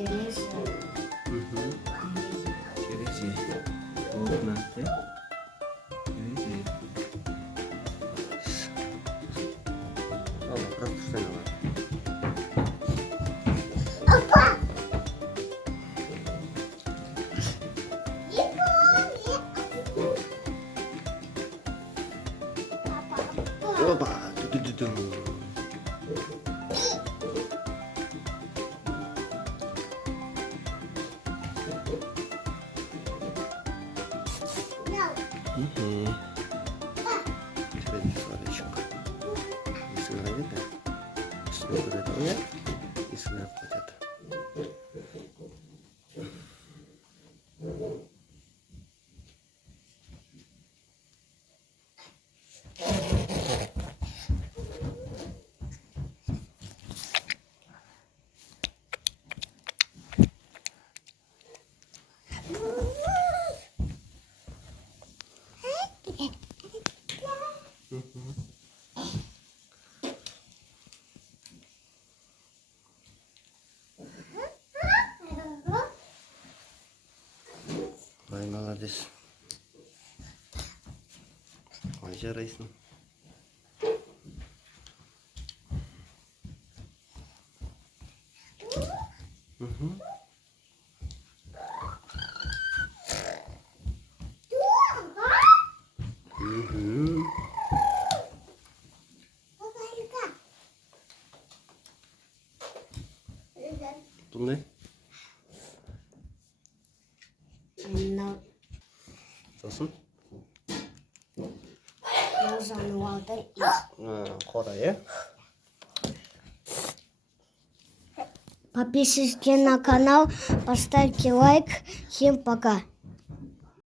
Терезе. Окна, да? Терезе. Просто встала. Опа! Ту-ду-ду-ду. Теперь сладочек. Если нравится, если приготовят, если хотят. Ой, молодец. Ой, жарайсың. Бұндай? Сосын? Қора, е? Подписывайтесь на канал, поставьте лайк. Всем пока.